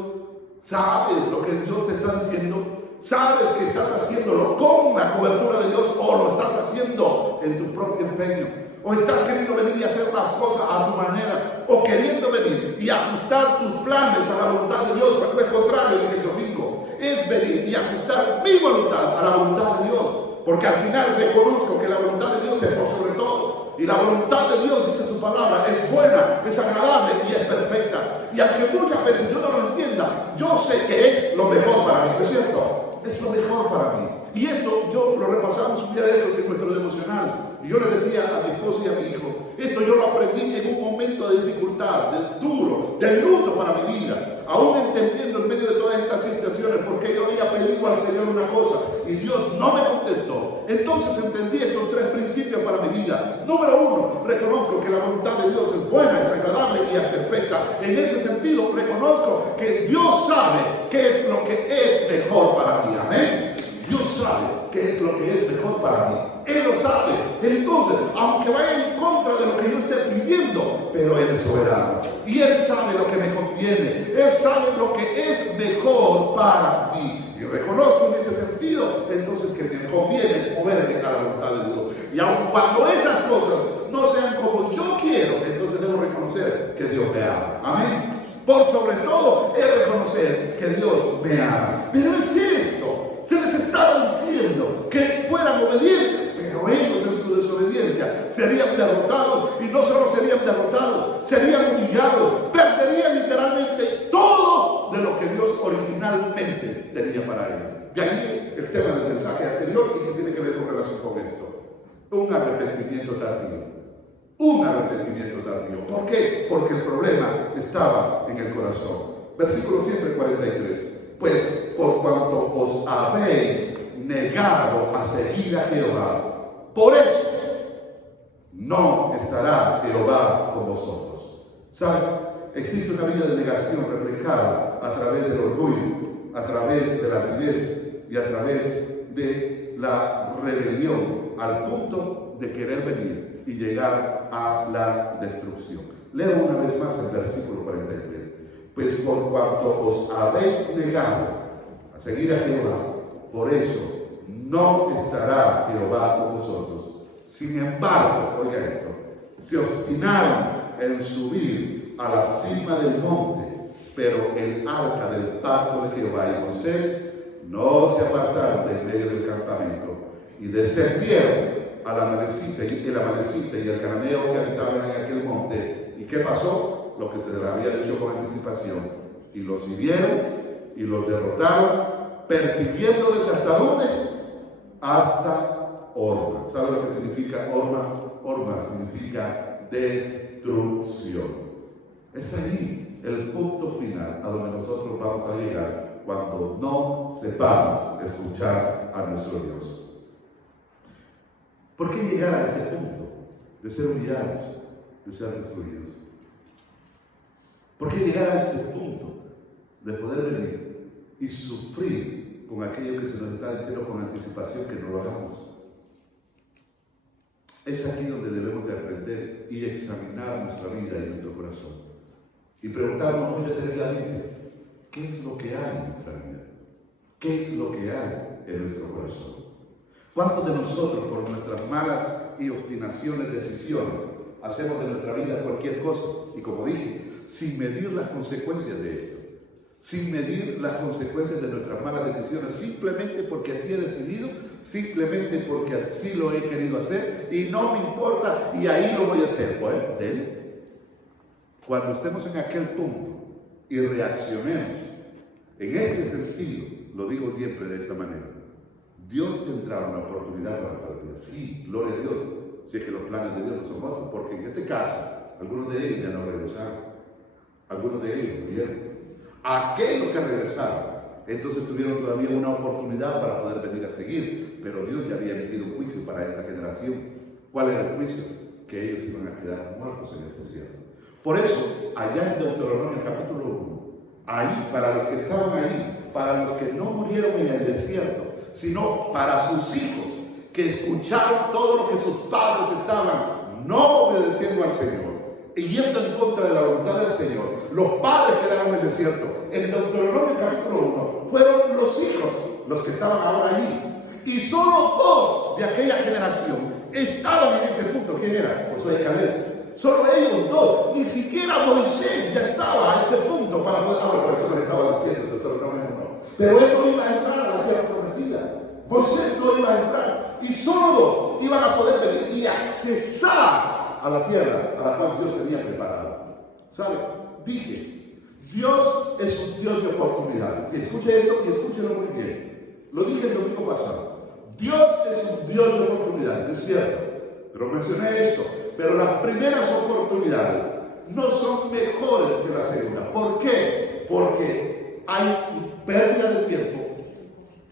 ¿Sabes lo que Dios te está diciendo? ¿Sabes que estás haciéndolo con la cobertura de Dios o lo estás haciendo en tu propio empeño? ¿O estás queriendo venir y hacer las cosas a tu manera? ¿O queriendo venir y ajustar tus planes a la voluntad de Dios? Cuando es contrario, dice el domingo, es venir y ajustar mi voluntad a la voluntad de Dios. Porque al final reconozco que la voluntad de Dios es por sobre todo. Y la voluntad de Dios, dice su palabra, es buena, es agradable y es perfecta. Y aunque muchas veces yo no lo entienda, yo sé que es lo mejor para mí, ¿no es cierto? Es lo mejor para mí. Y esto yo lo repasamos un día de estos en nuestro devocional. Y yo le decía a mi esposa y a mi hijo, esto yo lo aprendí en un momento de dificultad, de duro, de luto para mi vida. Aún entendiendo en medio de todas estas situaciones porque yo había pedido al Señor una cosa y Dios no me contestó. Entonces entendí estos 3 principios para mi vida. Número 1, reconozco que la voluntad de Dios es buena, es agradable y es perfecta. En ese sentido, reconozco que Dios sabe qué es lo que es mejor para mí. Amén. Dios sabe qué es lo que es mejor para mí. Él lo sabe. Entonces, aunque vaya en contra de lo que yo esté pidiendo, pero Él es soberano. Y Él sabe lo que me conviene. Él sabe lo que es mejor para mí. Y reconozco en ese sentido, entonces, que me conviene moverme a la voluntad de Dios. Y aun cuando esas cosas no sean como yo quiero, entonces debo reconocer que Dios me ama. Amén. Por sobre todo, es reconocer que Dios me ama. Pero es esto. Se les estaba diciendo que fueran obedientes, pero ellos en su desobediencia serían derrotados, y no solo serían derrotados, serían humillados, perderían literalmente todo de lo que Dios originalmente tenía para ellos. De ahí el tema del mensaje anterior y que tiene que ver con relación con esto. Un arrepentimiento tardío. Un arrepentimiento tardío. ¿Por qué? Porque el problema estaba en el corazón. Versículo siempre 43. Pues por cuanto os habéis negado a seguir a Jehová, por eso no estará Jehová con vosotros. ¿Saben? Existe una vida de negación reflejada a través del orgullo, a través de la altivez y a través de la rebelión, al punto de querer venir y llegar a la destrucción. Leo una vez más el versículo 43. Pues por cuanto os habéis negado a seguir a Jehová, por eso no estará Jehová con vosotros. Sin embargo, oiga esto, se obstinaron en subir a la cima del monte, pero el arca del pacto de Jehová y Moisés no se apartaron del medio del campamento y descendieron al amalecita y el cananeo que habitaban en aquel monte. ¿Y qué pasó? Lo que se les había dicho con anticipación, y los hirieron y los derrotaron, persiguiéndoles ¿hasta dónde? Hasta Horma. ¿Sabe lo que significa Horma? Horma significa destrucción. Es ahí el punto final a donde nosotros vamos a llegar cuando no sepamos escuchar a nuestro Dios. ¿Por qué llegar a ese punto de ser humillados, de ser destruidos? ¿Por qué llegar a este punto de poder venir y sufrir con aquello que se nos está diciendo con anticipación que no lo hagamos? Es aquí donde debemos de aprender y examinar nuestra vida y nuestro corazón. Y preguntarnos muy detenidamente, ¿qué es lo que hay en nuestra vida? ¿Qué es lo que hay en nuestro corazón? ¿Cuántos de nosotros, por nuestras malas y obstinaciones, decisiones, hacemos de nuestra vida cualquier cosa? Y como dije, sin medir las consecuencias de esto, sin medir las consecuencias de nuestras malas decisiones, simplemente porque así he decidido, simplemente porque así lo he querido hacer, y no me importa, y ahí lo voy a hacer. Bueno, cuando estemos en aquel punto y reaccionemos. En este sentido, lo digo siempre de esta manera, Dios tendrá una oportunidad para nuestra vida. Sí, gloria a Dios, si es que los planes de Dios no son otros, porque en este caso, algunos de ellos ya no regresaron, algunos de ellos murieron. Aquellos que regresaron, entonces tuvieron todavía una oportunidad para poder venir a seguir, pero Dios ya había emitido un juicio para esta generación. ¿Cuál era el juicio? Que ellos iban a quedar muertos en el desierto. Por eso, allá en Deuteronomio capítulo 1, ahí, para los que estaban ahí, para los que no murieron en el desierto, sino para sus hijos, que escucharon todo lo que sus padres estaban no obedeciendo al Señor y yendo en contra de la voluntad del Señor, los padres quedaron en el desierto. En Deuteronomio capítulo 1 fueron los hijos los que estaban ahora allí, y solo dos de aquella generación estaban en ese punto. ¿Quién era? Josué y Caleb. Solo ellos dos, ni siquiera Moisés ya estaba a este punto para poder, por eso me estaba diciendo Deuteronomio 1, pero él no iba a entrar a la tierra prometida. Moisés no iba a entrar, y solo dos iban a poder venir y accesar a la tierra a la cual Dios tenía preparado. ¿Sabe? Dije, Dios es un Dios de oportunidades. Y escuche esto y escúchelo muy bien. Lo dije el domingo pasado. Dios es un Dios de oportunidades, es cierto. Pero mencioné esto. Pero las primeras oportunidades no son mejores que la segunda. ¿Por qué? Porque hay pérdida de tiempo,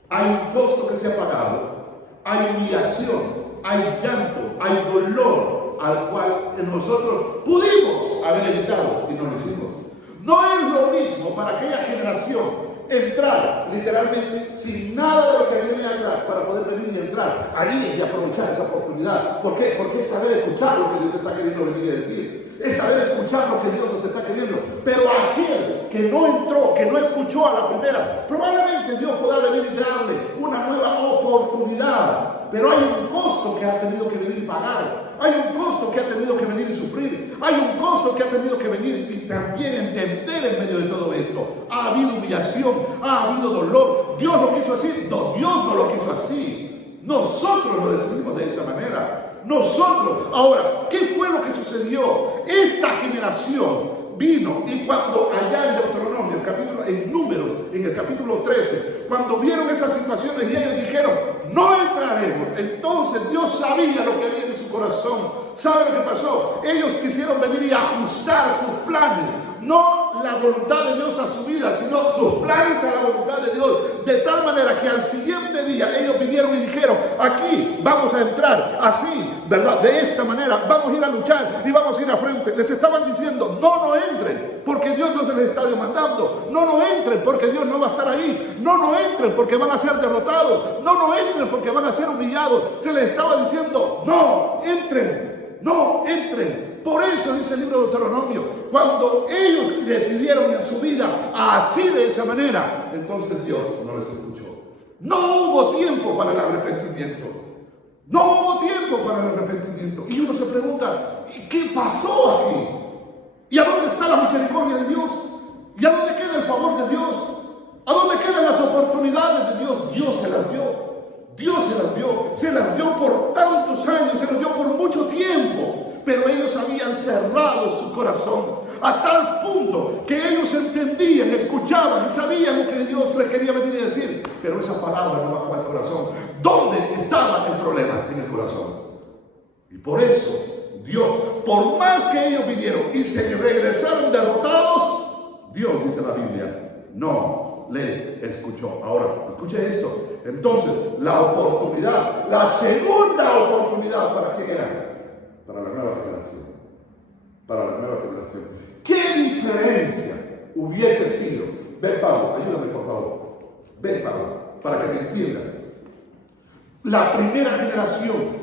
hay un costo que se ha pagado, hay humillación, hay llanto, hay dolor al cual nosotros pudimos haber evitado y no lo hicimos. No es lo mismo para aquella generación entrar literalmente sin nada de lo que viene atrás para poder venir y entrar allí y aprovechar esa oportunidad. ¿Por qué? Porque es saber escuchar lo que Dios está queriendo venir a decir. Es saber escuchar lo que Dios nos está queriendo. Pero aquel que no entró, que no escuchó a la primera, probablemente Dios pueda venir y darle una nueva oportunidad. Pero hay un costo que ha tenido que venir y pagar. Hay un costo que ha tenido que venir y sufrir. Hay un costo que ha tenido que venir y también entender en medio de todo esto. Ha habido humillación, ha habido dolor. ¿Dios lo quiso así? No, Dios no lo quiso así. Nosotros lo decidimos de esa manera. Nosotros. Ahora, ¿qué fue lo que sucedió? Esta generación vino, y cuando allá en Deuteronomio, en Números, en el capítulo 13, cuando vieron esas situaciones y ellos dijeron, no entraremos, entonces Dios sabía lo que había en su corazón. ¿Sabe lo que pasó? Ellos quisieron venir y ajustar sus planes, no la voluntad de Dios a su vida, sino sus planes a la voluntad de Dios, de tal manera que al siguiente día ellos vinieron y dijeron, aquí vamos a entrar así, ¿verdad? De esta manera, vamos a ir a luchar y vamos a ir a frente. Les estaban diciendo, no entren, porque Dios no se les está demandando. No entren, porque Dios no va a estar ahí. No entren, porque van a ser derrotados. No entren, porque van a ser humillados. Se les estaba diciendo, no entren. Por eso dice el libro de Deuteronomio, cuando ellos decidieron en su vida así, de esa manera, entonces Dios no les escuchó. No hubo tiempo para el arrepentimiento. No hubo tiempo para el arrepentimiento. Y uno se pregunta, ¿y qué pasó aquí? ¿Y a dónde está la misericordia de Dios? ¿Y a dónde queda el favor de Dios? ¿A dónde quedan las oportunidades de Dios? Dios se las dio. Dios se las dio por tantos años, se las dio por mucho tiempo. Pero ellos habían cerrado su corazón a tal punto que ellos entendían, escuchaban y sabían lo que Dios les quería venir a decir. Pero esa palabra no bajó al corazón. ¿Dónde estaba el problema? En el corazón. Y por eso Dios, por más que ellos vinieron y se regresaron derrotados, Dios, dice la Biblia, no les escuchó. Ahora, escuche esto. Entonces, la oportunidad, la segunda oportunidad, ¿para quién era? Para la nueva generación. Para la nueva generación. ¿Qué diferencia hubiese sido? Ven, Pablo, ayúdame por favor. Ven, Pablo, para que me entiendan. La primera generación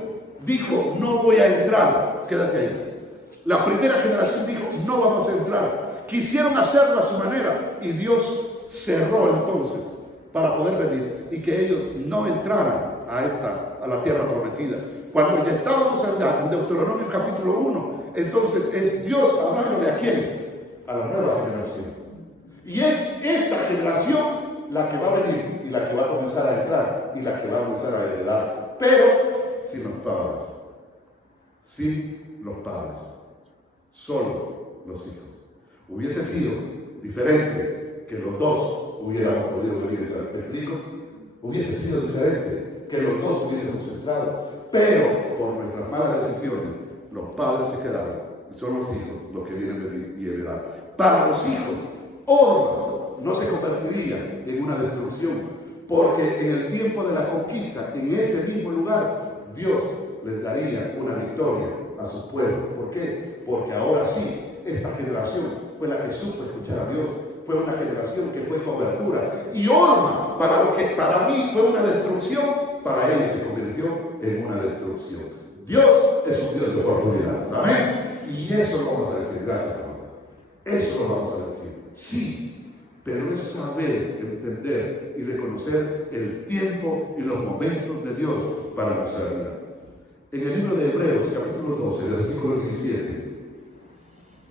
dijo, no voy a entrar. Quédate ahí. La primera generación dijo, no vamos a entrar. Quisieron hacerlo a su manera y Dios cerró entonces para poder venir y que ellos no entraran a la tierra prometida. Cuando ya estábamos allá en Deuteronomio capítulo 1, entonces es Dios hablándole ¿a quién? A la nueva generación. Y es esta generación la que va a venir y la que va a comenzar a entrar y la que va a comenzar a heredar, pero sin los padres. Sin los padres. Solo los hijos. Hubiese sido diferente que los dos hubiéramos podido venir. ¿Me explico? Hubiese sido diferente que los dos hubiésemos entrado, pero por nuestras malas decisiones los padres se quedaron y son los hijos los que vienen de y heredar. Para los hijos, Orma no se convertiría en una destrucción, porque en el tiempo de la conquista, en ese mismo lugar, Dios les daría una victoria a su pueblo. ¿Por qué? Porque ahora sí, esta generación fue la que supo escuchar a Dios. Fue una generación que fue cobertura. Y Orma, para lo que para mí fue una destrucción, para ellos se convirtió en una destrucción. Dios es un Dios de oportunidades. Amén. Y eso lo vamos a decir. Gracias, Padre. Eso lo vamos a decir. Sí, pero es saber, entender y reconocer el tiempo y los momentos de Dios para nuestra vida. En el libro de Hebreos, capítulo 12, versículo 17,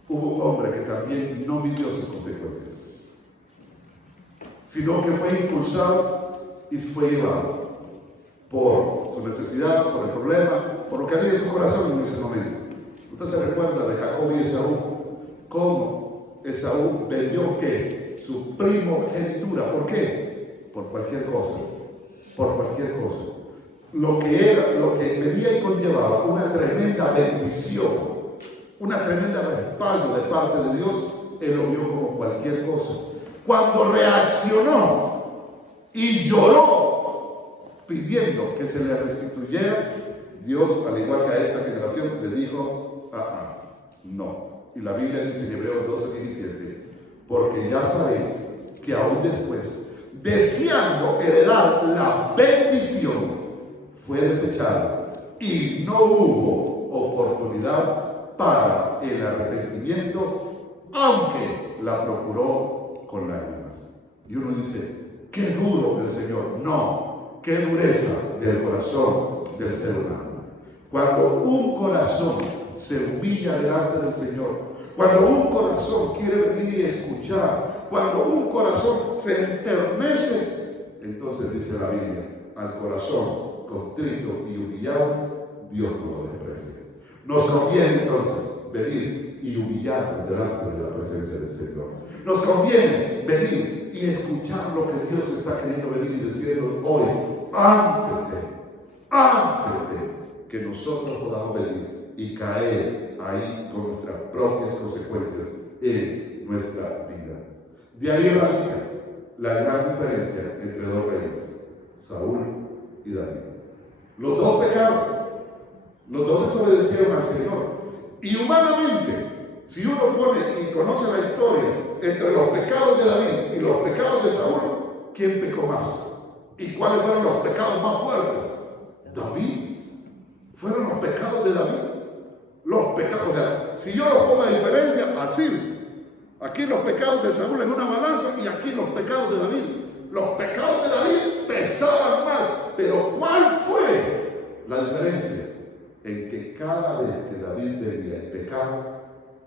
hubo un hombre que también no vivió sus consecuencias, sino que fue impulsado y fue llevado por su necesidad, por el problema, por lo que había en su corazón en ese momento. Usted se recuerda de Jacob y Esaú, cómo Esaú vendió ¿qué? Su primogenitura. ¿Por qué? Por cualquier cosa. Por cualquier cosa. Lo que venía y conllevaba una tremenda bendición, una tremenda respaldo de parte de Dios, él lo vio como cualquier cosa. Cuando reaccionó y lloró pidiendo que se le restituyera, Dios, al igual que a esta generación, le dijo, no. Y la Biblia dice en Hebreos 12:17, porque ya sabéis que aún después, deseando heredar la bendición, fue desechado y no hubo oportunidad para el arrepentimiento, aunque la procuró con lágrimas. Y uno dice, qué duro del Señor. No, qué dureza del corazón del ser humano. Cuando un corazón se humilla delante del Señor, cuando un corazón quiere venir y escuchar, cuando un corazón se enternece, entonces dice la Biblia, al corazón contrito y humillado, Dios no lo desprecia. Nos conviene entonces venir y humillarnos delante de la presencia del Señor. Nos conviene venir y escuchar lo que Dios está queriendo venir y decirnos hoy, antes de que nosotros podamos venir y caer ahí con nuestras propias consecuencias en nuestra vida. De ahí radica la gran diferencia entre dos reyes, Saúl y David. Los dos pecaron, los dos desobedecieron al Señor. Y humanamente, si uno pone y conoce la historia entre los pecados de David y los pecados de Saúl, ¿quién pecó más? ¿Y cuáles fueron los pecados más fuertes? David. Fueron los pecados de David. Los pecados, o sea, si yo los pongo a diferencia, así. Aquí los pecados de Saúl en una balanza y aquí los pecados de David. Los pecados de David pesaban más, pero ¿cuál fue la diferencia? En que cada vez que David venía y pecaba,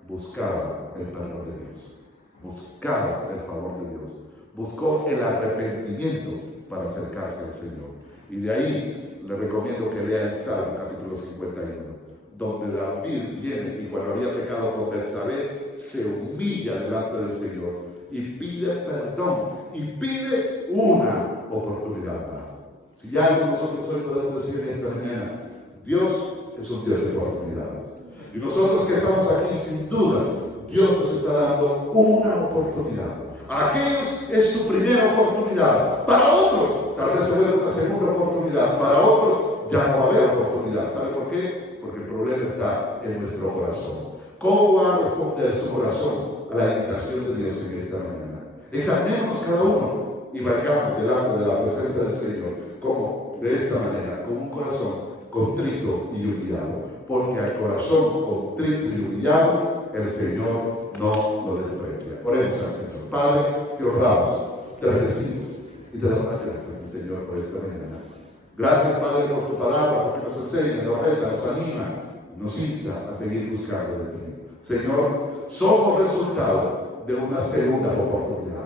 buscaba el perdón de Dios, buscaba el favor de Dios, buscó el arrepentimiento para acercarse al Señor. Y de ahí le recomiendo que lea el Salmo capítulo 51, donde David viene y cuando había pecado con Betsabé, se humilla delante del Señor y pide perdón y pide una oportunidad más. Si algo nosotros hoy podemos decir en esta mañana, Dios es un Dios de oportunidades. Y nosotros que estamos aquí, sin duda, Dios nos está dando una oportunidad. A aquellos es su primera oportunidad. Para otros, tal vez se vuelva una segunda oportunidad. Para otros, ya no va a haber oportunidad. ¿Sabe por qué? Porque el problema está en nuestro corazón. ¿Cómo va a responder su corazón a la invitación de Dios en esta mañana? Examinemos cada uno y vayamos delante de la presencia del Señor, como de esta manera, con un corazón contrito y humillado, porque al corazón contrito y humillado el Señor no lo desprecia. Oremos al Señor. Padre, te honramos, te bendecimos y te damos las gracias, Señor, por esta mañana. Gracias, Padre, por tu palabra, porque nos enseña, nos reta, nos anima, nos insta a seguir buscando de ti. Señor, somos resultado de una segunda oportunidad.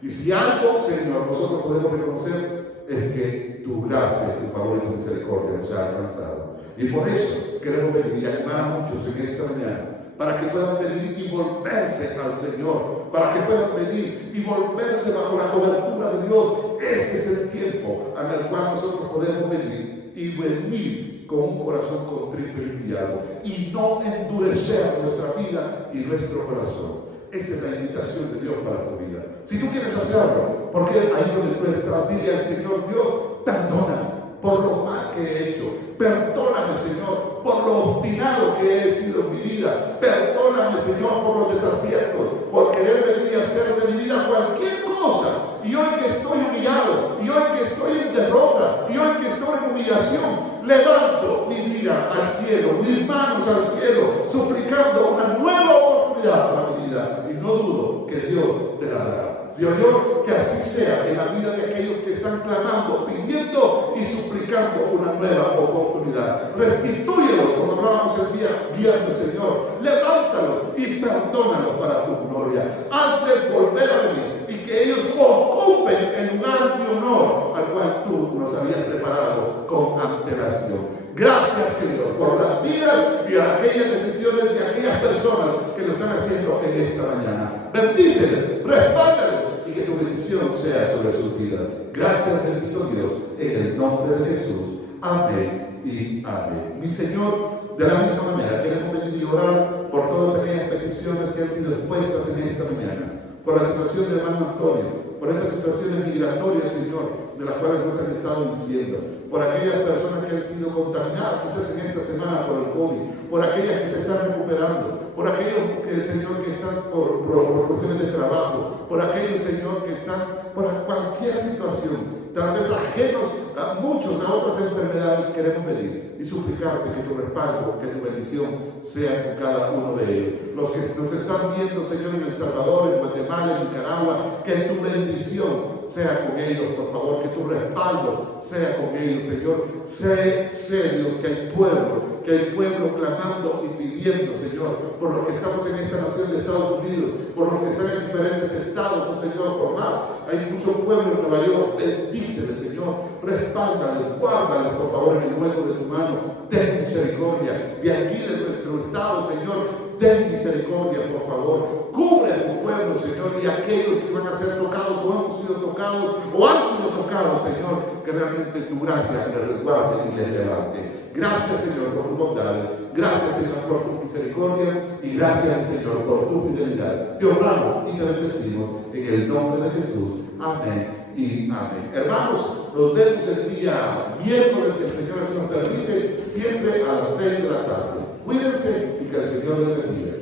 Y si algo, Señor, nosotros podemos reconocer es que tu gracia, tu favor y tu misericordia nos ha alcanzado. Y por eso queremos venir y animar a muchos en esta mañana para que puedan venir y volverse al Señor, para que puedan venir y volverse bajo la cobertura de Dios. Este es el tiempo en el cual nosotros podemos venir y venir con un corazón contrito y humillado y no endurecer nuestra vida y nuestro corazón. Esa es la invitación de Dios para tu vida. Si tú quieres hacerlo, porque ahí donde tú estás, dile al Señor: Dios, perdóname por lo mal que he hecho. Perdóname, Señor, por lo obstinado que he sido en mi vida. Perdóname, Señor, por los desaciertos, por querer venir y hacer de mi vida cualquier cosa. Y hoy que estoy humillado, y hoy que estoy en derrota, y hoy que estoy en humillación, levanto mi vida al cielo, mis manos al cielo, suplicando una nueva oportunidad para mi vida. Y no dudo que Dios te la dará. Señor, que así sea en la vida de aquellos que están clamando, pidiendo y suplicando una nueva oportunidad. Restitúyelos, como hablábamos el día viernes, Señor. Levántalos y perdónalos para tu gloria. Hazles volver a venir y que ellos ocupen el lugar de honor al cual tú nos habías preparado con antelación. Gracias, Señor, por las vidas y aquellas decisiones de aquellas personas que lo están haciendo en esta mañana. Bendíceles, respáldales y que tu bendición sea sobre sus vidas. Gracias, bendito Dios, en el nombre de Jesús. Amén y amén. Mi Señor, de la misma manera queremos venir y orar por todas aquellas peticiones que han sido expuestas en esta mañana. Por la situación del hermano Antonio, por esas situaciones migratorias, Señor, de las cuales nos han estado diciendo, por aquellas personas que han sido contaminadas quizás en esta semana por el COVID, por aquellas que se están recuperando, por aquellos que, Señor, que están por cuestiones de trabajo, por aquellos, Señor, que están por cualquier situación, tal vez ajenos a muchos a otras enfermedades. Queremos venir y suplicarte que tu respaldo, que tu bendición sea con cada uno de ellos. Los que nos están viendo, Señor, en El Salvador, en Guatemala, en Nicaragua, que tu bendición sea con ellos, por favor, que tu respaldo sea con ellos, Señor. Sé Dios, que hay pueblo clamando y pidiendo, Señor, por los que estamos en esta nación de Estados Unidos, por los que están en diferentes estados, oh Señor, por más. Hay mucho pueblo en Nueva York. Bendícele, Señor, respáldales, guárdales, por favor, en el hueco de tu mano. Ten misericordia de aquí, de nuestro estado, Señor. Ten misericordia, por favor. Cubre a tu pueblo, Señor, y aquellos que van a ser tocados o han sido tocados o han sido tocados, Señor, que realmente tu gracia les resguarde y les levante. Gracias, Señor, por tu bondad. Gracias, Señor, por tu misericordia. Y gracias, Señor, por tu fidelidad. Te honramos y te bendecimos en el nombre de Jesús. Amén y amén. Hermanos, nos vemos el día miércoles, si el Señor así nos permite, siempre a las 6 de la tarde. Cuídense y que el Señor les bendiga.